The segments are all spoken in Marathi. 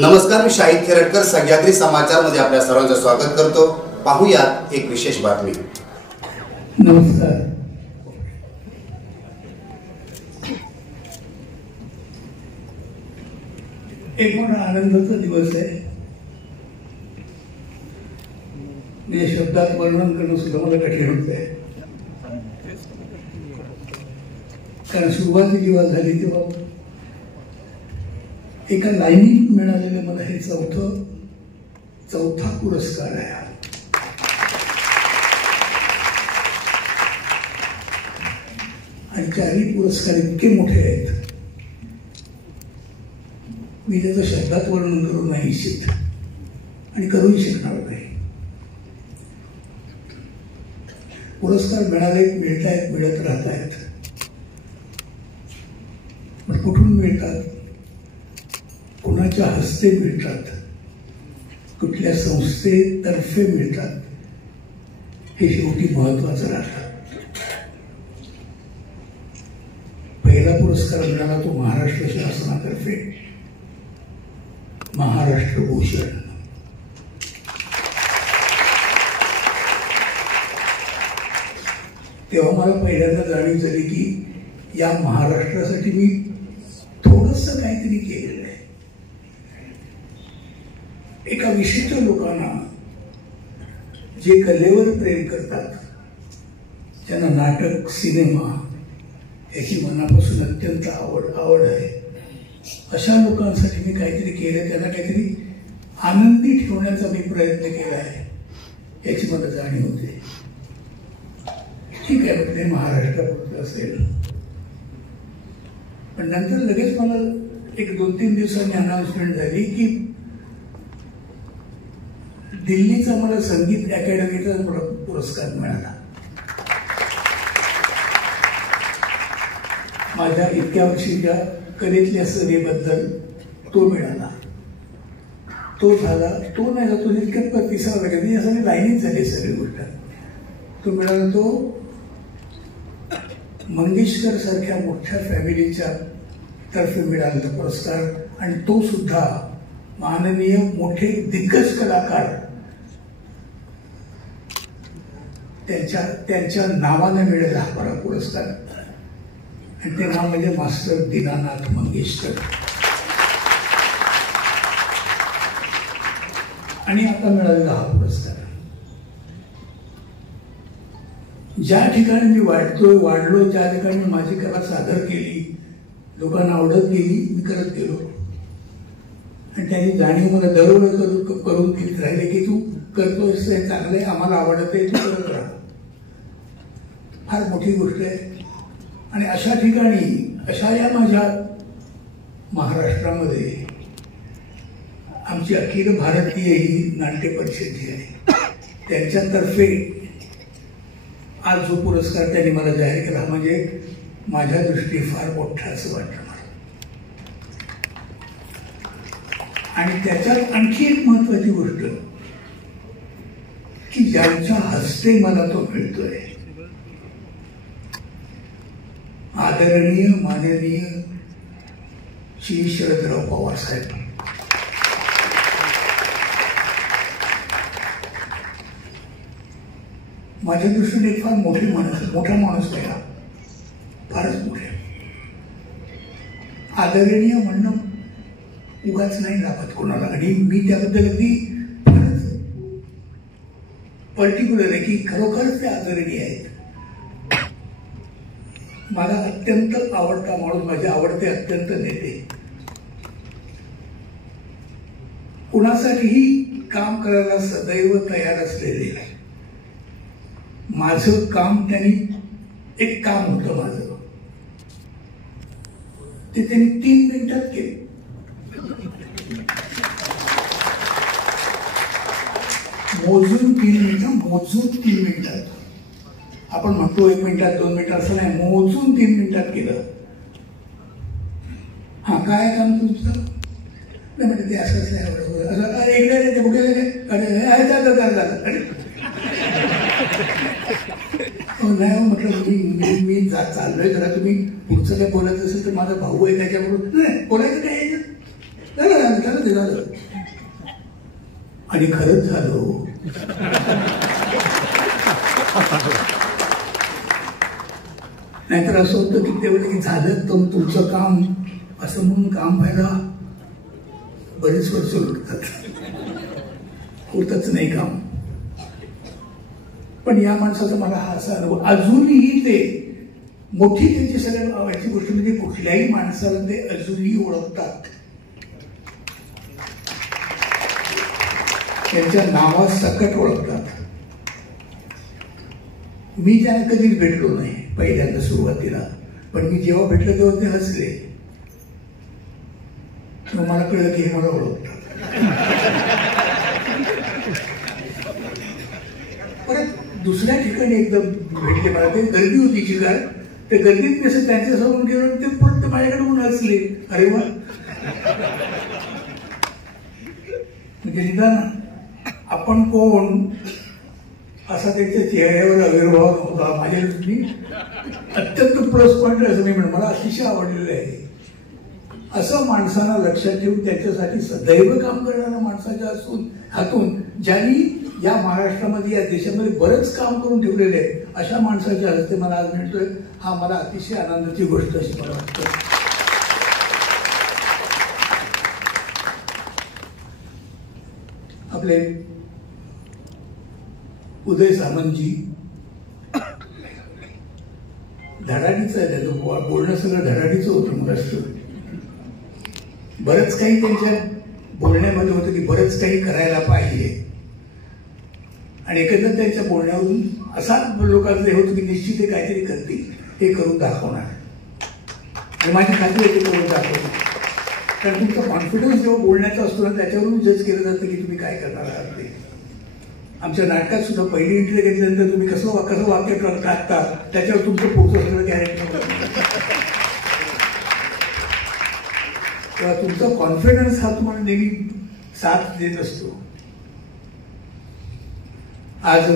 नमस्कार, मी शाहिद खेरटकर सह्याद्री समाचार मध्ये आपल्या सर्वांचं स्वागत करतो। पाहूयात एक विशेष बातमी। नमस्कार। एक मोठा आनंदाचा दिवस आहे। मी शब्दात वर्णन करणं सुद्धा मला कठीण होत आहे, कारण सुरुवात जेव्हा झाली तेव्हा एका लाईनीत मिळालेले मला हे चौथा पुरस्कार आहे। आणि चारही पुरस्कार इतके मोठे आहेत, मी त्याचं शब्दात वर्णन करू नाही इच्छित आणि करूही शकणार नाही। पुरस्कार मिळाले, मिळतायत, मिळत राहत आहेत, पण कुठून मिळतात, कोणाच्या हस्ते मिळतात, कुठल्या संस्थेतर्फे मिळतात, हे शेवटी महत्वाचं राहतं। पहिला पुरस्कार मिळाला तो महाराष्ट्र शासनातर्फे, महाराष्ट्र भूषण। तेव्हा मला पहिल्यांदा जाणीव झाली की या महाराष्ट्रासाठी मी थोडंसं काहीतरी केलेलं आहे। एका विशिष्ट लोकांना जे कलेवर प्रेम करतात, ज्यांना नाटक, सिनेमा याची मनापासून अत्यंत आवड आहे, अशा लोकांसाठी मी काहीतरी केलं, त्यांना काहीतरी आनंदी ठेवण्याचा मी प्रयत्न केला आहे, याची मला जाणीव होते। ठीक आहे, ते महाराष्ट्रापुरतं असेल, पण नंतर लगेच मला एक 2-3 दिवसांनी अनाउन्समेंट झाली की दिल्लीचा मला संगीत अकॅडमीचा पुरस्कार मिळाला। माझ्या इतक्या वर्षीच्या कलेतल्या सेवेबद्दल तो मिळाला। तो झाला, तो नाही झाला, तो इतक्यात प्रतिसाद वगैरे या सगळी लाईनीच झाली सगळी गोष्ट। तो मिळाला, तो मंगेशकर सारख्या मोठ्या फॅमिलीच्या तर्फे मिळालेला पुरस्कार, आणि तो सुद्धा माननीय मोठे दिग्गज कलाकार त्यांच्या नावाने मिळेल हा पुरस्कार, आणि ते नाव म्हणजे मास्टर दीनानाथ मंगेशकर। आणि आता मिळालेला हा पुरस्कार, ज्या ठिकाणी मी वाढलो, ज्या ठिकाणी माझी कला सादर केली, लोकांना आवडत गेली, मी करत गेलो, आणि त्यांनी जाणीव मला दरवेळेस करून देत राहिले की तू करतोयस ते चांगलं आहे, आम्हाला आवडत आहे, तू करत राहा। फार मोठी गोष्ट आहे। आणि अशा ठिकाणी, अशा या माझ्या महाराष्ट्रामध्ये आमची अखिल भारतीय ही नाट्य परिषद जी आहे, त्यांच्यातर्फे आज जो पुरस्कार त्यांनी मला जाहीर केला, म्हणजे माझ्या दृष्टीने फार मोठा असं वाटतं मला। आणि त्याच्यात आणखी एक महत्वाची गोष्ट की ज्यांच्या हस्ते मला तो मिळतोय, आदरणीय माननीय श्री शरदराव पवार साहेब, माझ्या दृष्टीने फार मोठा माणूस आहे, फारच मोठे। आदरणीय म्हणणं उगाच नाही लागत कोणाला, आणि मी त्याबद्दल अगदी फारच पर्टिक्युलर आहे की खरोखरच ते आदरणीय आहेत। मला अत्यंत आवडता माणूस, माझे आवडते अत्यंत नेते, कुणासाठीही काम करायला सदैव तयार असलेले। माझं काम त्यांनी, एक काम होतं माझं, ते त्यांनी 3 मिनिटात केलं। मोजून 3 मिनिटात, आपण म्हणतो 1 मिनिटात 2 मिनिटात असं नाही, मोजून 3 मिनिटात केलं। हा, काय काम तुमचं? नाही म्हणजे ते असं एकदा नाही म्हटलं, मी चाललोय जरा, तुम्ही पुढचं काय बोलायचं असेल तर माझा भाऊ आहे त्याच्याबरोबर बोलायचं काय, झालं ते झालं. आणि खरंच झालं. नाहीतर असं होतं की तेवढं झालं तर तुमचं काम असं म्हणून काम व्हायला बरेच वर्ष उरतात, होतच नाही काम. पण या माणसाचा मला हा असा अनुभव अजूनही ते मोठी त्यांची सगळ्यात आवडची गोष्ट म्हणजे कुठल्याही माणसाला ते अजूनही ओळखतात. त्यांच्या नावात सकट ओळखतात. मी त्यांना कधीच भेटलो नाही पहिल्यांदा सुरुवातीला, पण मी जेव्हा भेटलो तेव्हा ते हसले. मला कळलं की हे मला ओळखतात. परत दुसऱ्या ठिकाणी एकदम भेटले मला, ते गर्दी होती चिकार. ते गर्दीत कसं त्यांच्यासमोर गेलो ते परत माझ्याकडे म्हणून हसले. अरे वा, म्हणजे निदान आपण कोण असा त्यांच्या चेहऱ्यावर आविर्भाव होता. माझ्या दृष्टीने अत्यंत प्लस पॉइंट असं मी म्हणून मला अतिशय आवडलेलं आहे. असं माणसांना लक्षात ठेवून त्याच्यासाठी सदैव काम करणाऱ्या माणसाच्या हातून ज्यांनी या महाराष्ट्रामध्ये या देशामध्ये बरंच काम करून ठेवलेले आहे अशा माणसाच्या हस्ते मला आज मिळतोय, हा मला अतिशय आनंदाची गोष्ट अशी मला वाटतं. आपले उदय सामंतजी धडाडीचं आहे, त्याचं बोलणं सगळं धडाडीचं होतं. महाराष्ट्र बरंच काही त्यांच्या बोलण्यामध्ये होतं की बरंच काही करायला पाहिजे. आणि एकंदर त्यांच्या बोलण्यावरून असा लोकांचं हे होतं की निश्चित हे काहीतरी करतील, हे करून दाखवणार. आणि माझी खात्री आहे ते करून दाखवणार. कारण तुमचा कॉन्फिडन्स जेव्हा बोलण्याचा असतो ना त्याच्यावरून जज केलं जातं की तुम्ही काय करणार आहात ते. आमच्या नाटकात सुद्धा पहिली एंट्री घेतल्यानंतर तुम्ही कसं वाक्य टाकता त्याच्यावर तुमचं पुढचं सगळं कॅरेक्टर. तेव्हा तुमचा कॉन्फिडन्स हा तुम्हाला नेहमी साथ देत असतो. आज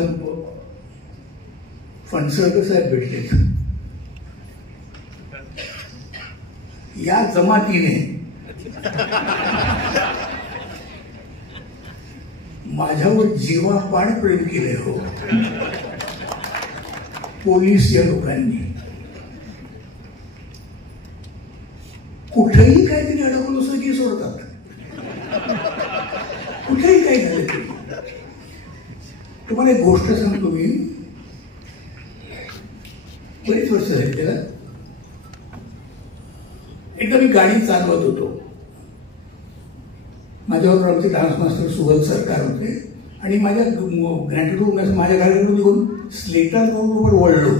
फणसळकर साहेब भेटले. या जमातीने माझ्यावर जीवापाड प्रेम केले हो. पोलीस या लोकांनी कुठेही काहीतरी अडकवलं असं की सोडतात. कुठेही काही झालं तरी. तुम्हाला एक गोष्ट सांगतो मी, बरीच वर्ष झाली त्याला. एकदा मी गाडी चालवत होतो. माझ्याबरोबर आमचे डान्स मास्टर सुगल सरकार होते आणि माझ्या ग्रँटेड माझ्या गाडीकडून निघून स्लेटर रोडवर वळलो.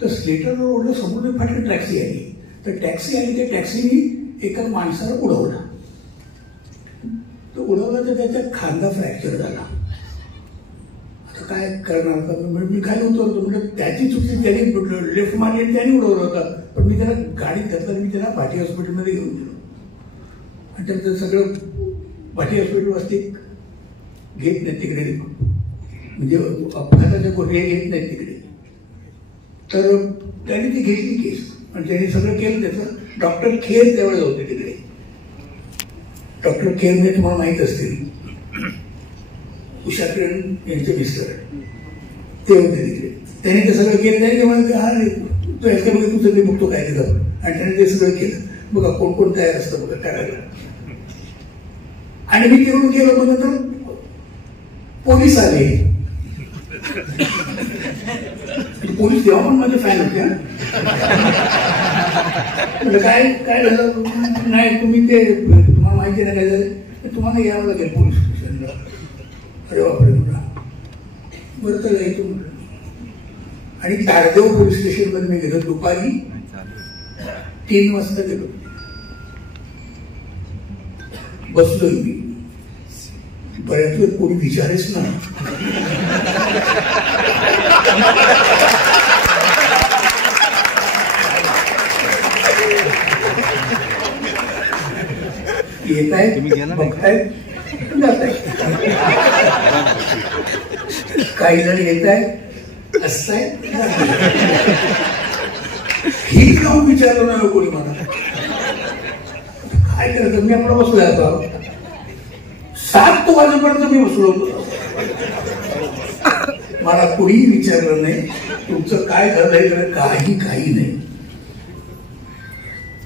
तर स्लेटर रोडला समोर फाटली टॅक्सी आली. तर टॅक्सी आली, त्या टॅक्सीने एका माणसाला उडवला. तो उडवला तर त्याचा खांदा फ्रॅक्चर झाला. आता काय करणार होता, मी खाली उतरतो. म्हणजे त्याची चुकी, त्याने लेफ्ट मारली त्याने उडवलं होता. पण मी त्याला गाडीत घातलं, मी त्याला भाटी हॉस्पिटलमध्ये घेऊन गेलो. आणि त्याचं सगळं भाटी हॉस्पिटल वस्ती घेत नाही तिकडे, म्हणजे अपघाताच्या गोष्टी घेत नाही तिकडे. तर त्याने ती घेतली केस आणि त्यांनी सगळं केलं त्याचं. डॉक्टर खेर त्यावेळेस होते तिकडे. डॉक्टर खेर म्हणजे तुम्हाला माहीत असतील, उषा किरण यांचे मिस्टर ते होते तिकडे. त्यांनी ते सगळं केलं. त्यांनी म्हणजे हा तो ह्याच्यामध्ये तू सगळे बघतो काय ते जाऊन. आणि त्याने ते सगळं केलं. बघा कोण कोण तयार असतं बघा करायला. आणि मी तिकडून गेलो. मग नंतर पोलीस आले. पोलीस तेव्हा पण माझे फॅन होते. काय काय झालं नाही, तुम्ही ते तुम्हाला माहिती नाही काय झालं, तुम्हाला यावं लागेल पोलीस स्टेशनला. अरे बापरे म्हणा, बरं तर जायचो म्हटलं. आणि तारदेव पोलीस स्टेशनमध्ये मी गेलो. दुपारी 3 वाजता गेलो. बसलोय मी. बऱ्याच वेळ कोणी विचारेच ना. येत आहेत, बघतायत, जात आहेत. काही जण येत आहेत, असतायत. ही जाऊन विचारलं ना कोणी मला. काय करायचं, मी आपला बसलोय आता. 7 वाजेपर्यंत मी बसलो होतो. मला कुणीही विचारलं नाही तुमचं काय झालंय तर काही नाही.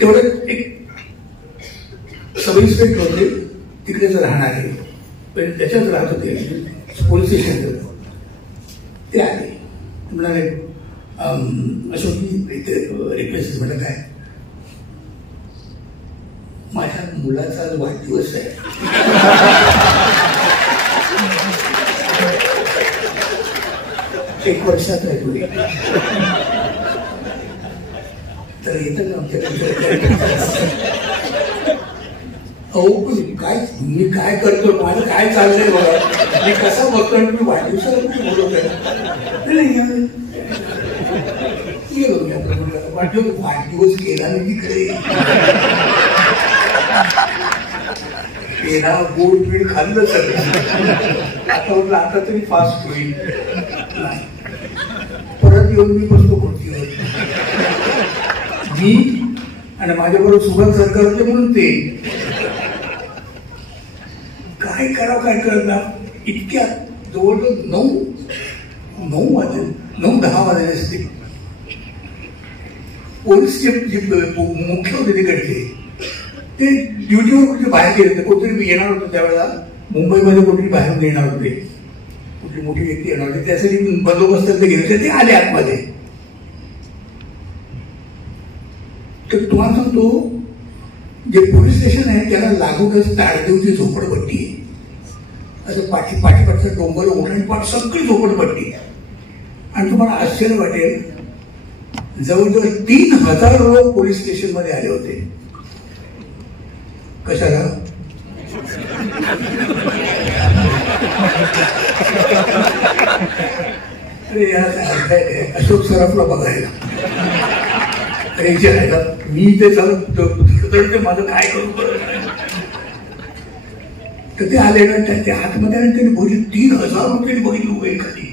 तेवढं एक सब इन्स्पेक्टर होते तिकडेच राहणारे, त्याच्यात राहत होते पोलीस स्टेशन. ते आले म्हणाले अशोक रिक्वेस्ट म्हटलं काय, माझ्या मुलाचा आज वाढदिवस आहे. एक वर्षात आहे पुढे तर येतं ना आमच्याकडे. अहो पण काय मी काय करतो, माझं काय चाललंय बघा, मी कसा बघतो आणि मी वाढदिवसाला कुठे बोलवतोय. वाढदिवस केला मी तिकडे पेढा गोड पीठ खाल्लं सगळं. आता तरी फास्ट होईल. परत येऊन मी बसतो खुर्चीवर, मी आणि माझ्याबरोबर सुभाष सरकारचे म्हणून ते काय करावं काय करणार. इतक्या जवळजवळ 9-10 वाजले असते. पोलीसचे जे मुख्य होते तिकडचे ते ड्युटीवर कुठे बाहेर गेले होते. कोणतरी येणार होतं त्यावेळेला, मुंबईमध्ये कोणतरी बाहेरून येणार होते, कुठली मोठी व्यक्ती येणार होती, त्यासाठी बंदोबस्त ते गेले होते. ते आले आतमध्ये. तर तुम्हाला सांगतो जे पोलीस स्टेशन आहे त्याला लागूनच ताडदेवची झोपडपट्टी आहे. असं पाठीपाठीचा डोंगर ओढणी पाठ सगळी झोपडपट्टी आहे. आणि तुम्हाला आश्चर्य वाटेल जवळजवळ 3000 लोक पोलीस स्टेशन मध्ये आले होते. कशाला? अरे याला काय अर्थ आहे अशोक सराफला बघायला. मी ते चालू माझं काय करू. तर ते आले ना त्या आतमध्ये आणि त्यांनी बघितलं 3000 रुपये बघितली उभे खाली.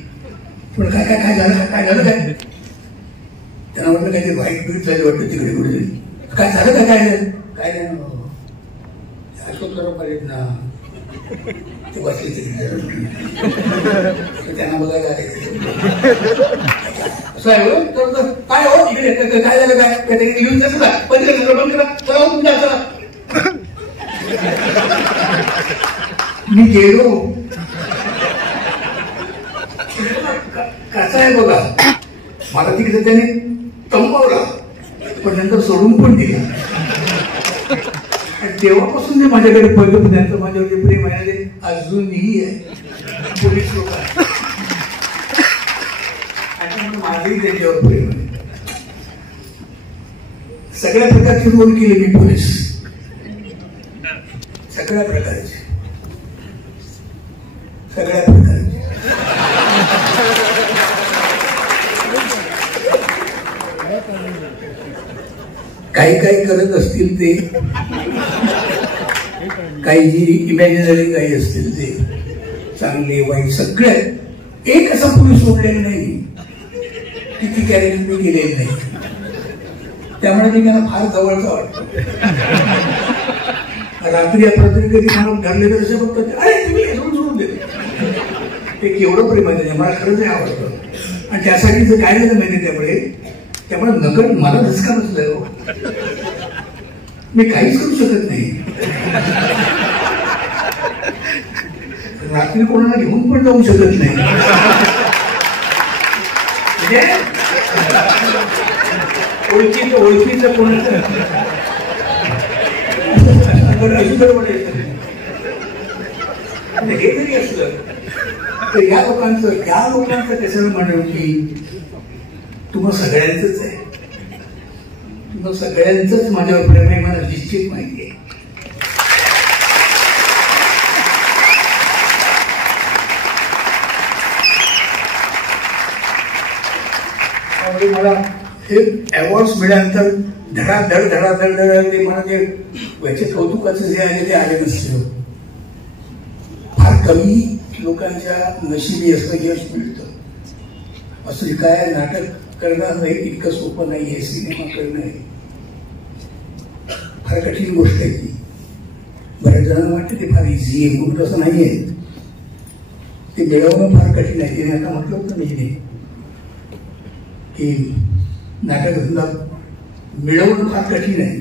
पण काय काय काय झालं काय झालं काय त्यांना म्हटलं काय ते वाईट पीठ झाली वाटतं तिकडे कुठे काय झालं काय काय झालं काय नाही. अशोक सराफ आलेत ना ते बसले तिकडे त्यांना बघायला आले. काय हो इकडे काय झालं काय घेऊन जायचं का पंच बंद करा चला तुमच्या चला. मी गेलो कसा आहे बघा. मला तिकडे त्याने तंबवला पण नंतर सोडून पण दिला. आणि तेव्हापासून ते माझ्याकडे पहिलं त्यांचं माझ्यावर जे प्रेम आहे ते अजूनही आहे. पोलीस लोक आणि माझंही त्यांच्यावर प्रेम आहे. सगळ्या प्रकारची रोल केले मी पोलीस, सगळ्या प्रकारचे. काही करत असतील ते, काही जी इमॅजिनरी काही असतील ते, चांगले वाईट सगळे. एक असा पोलीस सोडलेला नाही किती कॅरेक्टर मी केलेली नाही. त्यामुळे मी मला फार जवळचा वाटतो. रात्री अपरात्री कधी मला ठरले तर असे बघतात अरे तुम्ही सोडून देते. ते केवढं प्रेम आहे मला खरंच आवडतं. आणि त्यासाठी काय झालं माहिती त्यामुळे नकळ मला धसका बसलाय. मी काहीच करू शकत नाही. रात्री कोणाला घेऊन पण जाऊ शकत नाही. म्हणजे ओळखीचं कोणाचं हे जरी असलं तर या लोकांचं कशाला म्हणून की तुम्हा सगळ्यांचंच आहे. तुम्हा सगळ्यांचंच माझ्यावर प्रेम आहे मला निश्चित माहिती आहे. त्यामुळे मला हे अवॉर्ड्स मिळाल्यानंतर धडाधड ते मला ते याचे कौतुकाचं जे आहे ते आले नसते. फार कमी लोकांच्या नशिबी असं यश मिळतं. असं काय नाटक करणं नाही इतकं सोपं नाहीये. सिनेमा करणं फार कठीण गोष्ट आहे ती. बरं बरेच जणांना वाटतं ते फार इझी आहे, म्हणून तसं नाही आहे. ते मिळवणं फार कठीण आहे. तिने आता म्हटलं होतं मी की नाटकधंदा मिळवणं फार कठीण आहे,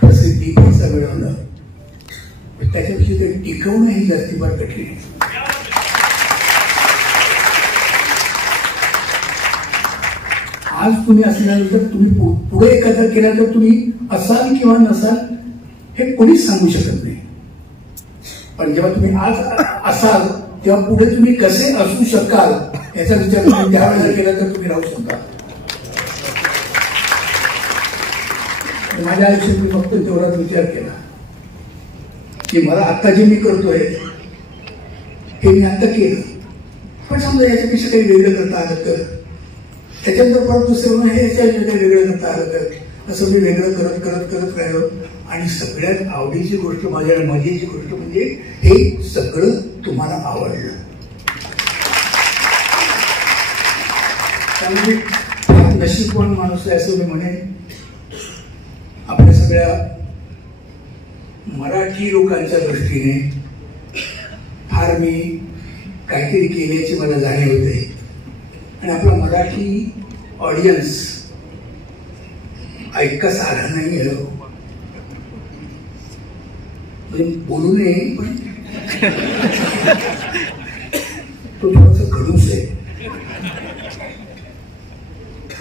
प्रसिद्धी पैसा मिळवणं, त्याच्यापेक्षा ते टिकवणं ही जास्ती फार कठीण आहे. आज तुम्ही असल्यानंतर तुम्ही पुढे एखादा केला तर तुम्ही असाल किंवा नसाल हे कोणीच सांगू शकत नाही. पण जेव्हा तुम्ही आज असाल तेव्हा पुढे तुम्ही कसे असू शकाल याचा विचार तुम्ही त्यावेळेला केला तर तुम्ही राहू शकाल. माझ्या आयुष्यात मी फक्त तेवढाच विचार केला की मला आता जे मी करतोय हे मी आता केलं, पण समजा याच्यापेक्षा काही वेगळं करता आलं तर, त्याच्यानंतर परत दुसरं हे याच्यापेक्षा काही वेगळं करता आलं तर, असं मी वेगळं करत करत करत राहिलो. आणि सगळ्यात आवडीची गोष्ट, माझ्या मजेची गोष्ट म्हणजे हे सगळं तुम्हाला आवडलं. त्यामुळे नशीबवान माणूस आहे असं मी म्हणेन. आपल्या सगळ्या मराठी लोकांच्या दृष्टीने फार मी काहीतरी केल्याची मला जाणीव होते. आणि आपला मराठी ऑडियन्स ऐका साधा नाही आहे, म्हणजे बोलू नये पण तो थोडासा खडूस आहे.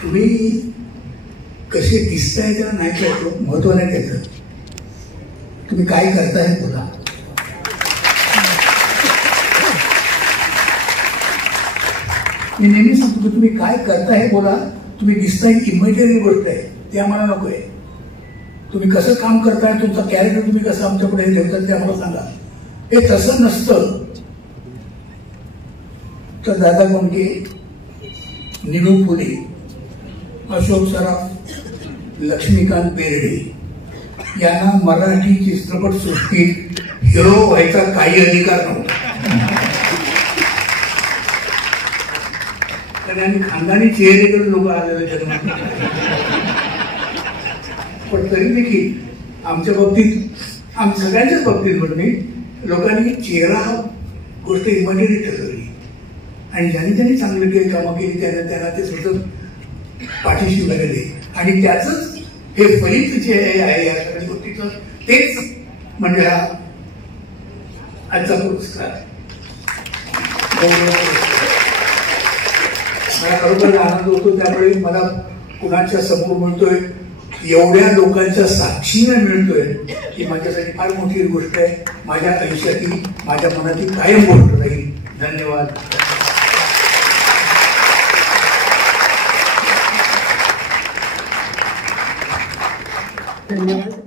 तुम्ही कसे दिसताय त्याला नाही कळतो, महत्व नाही त्याचं. तुम्ही काय करताय बोला. मी नेहमी सांगतो की तुम्ही काय करताय बोला. तुम्ही दिसताय इमेजिनरी गोष्ट आहे, ते आम्हाला नको आहे. तुम्ही कसं काम करताय, तुमचा कॅरेक्टर तुम्ही कसं आमच्या पुढे ठेवतात ते आम्हाला सांगा. हे तसं नसतं तर दादा कोंडके, निळू फुले, अशोक सराफ, लक्ष्मीकांत बेर्डे यांना मराठी चित्रपट सृष्टीत हिरो व्हायचा काही अधिकार नव्हता. आणि खानदानी चेहरेकडे लोक आलेले जन्मात. पण तरी देखील आमच्या बाबतीत, आमच्या सगळ्यांच्याच बाबतीत म्हणजे लोकांनी चेहरा गोष्ट इमॅजिनरी ठरवली. आणि ज्यांनी त्यांनी चांगली काही कामं केली त्यांना ते सतत पाठीशी लागले. आणि त्याच हे फलित जे आहे या सगळ्या गोष्टीचं, तेच म्हणजे हा आजचा पुरस्कार. मला खरोखर आनंद होतो. त्यामुळे मला कुणाच्या समोर म्हणतोय, एवढ्या लोकांच्या साक्षीने मिळतोय की माझ्यासाठी फार मोठी गोष्ट आहे. माझ्या आयुष्यातील, माझ्या मनातील कायम गोष्ट राहील. धन्यवाद. धन्यवाद.